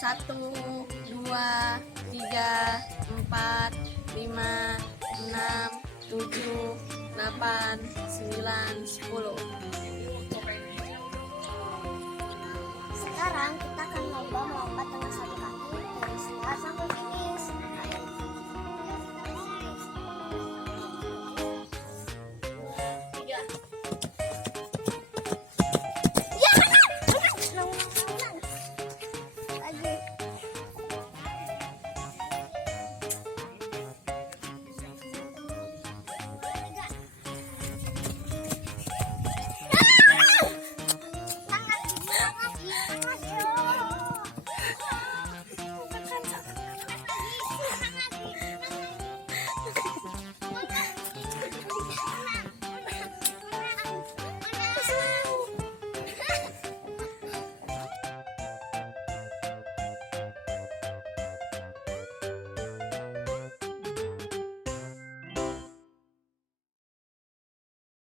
1, 2, 3, 4, 5, 6, 7, 8, 9, 10. Sekarang kita akan lomba melompat dengan satu kaki dari start sampai finish. Ya, menang. Lagi. Menang lagi.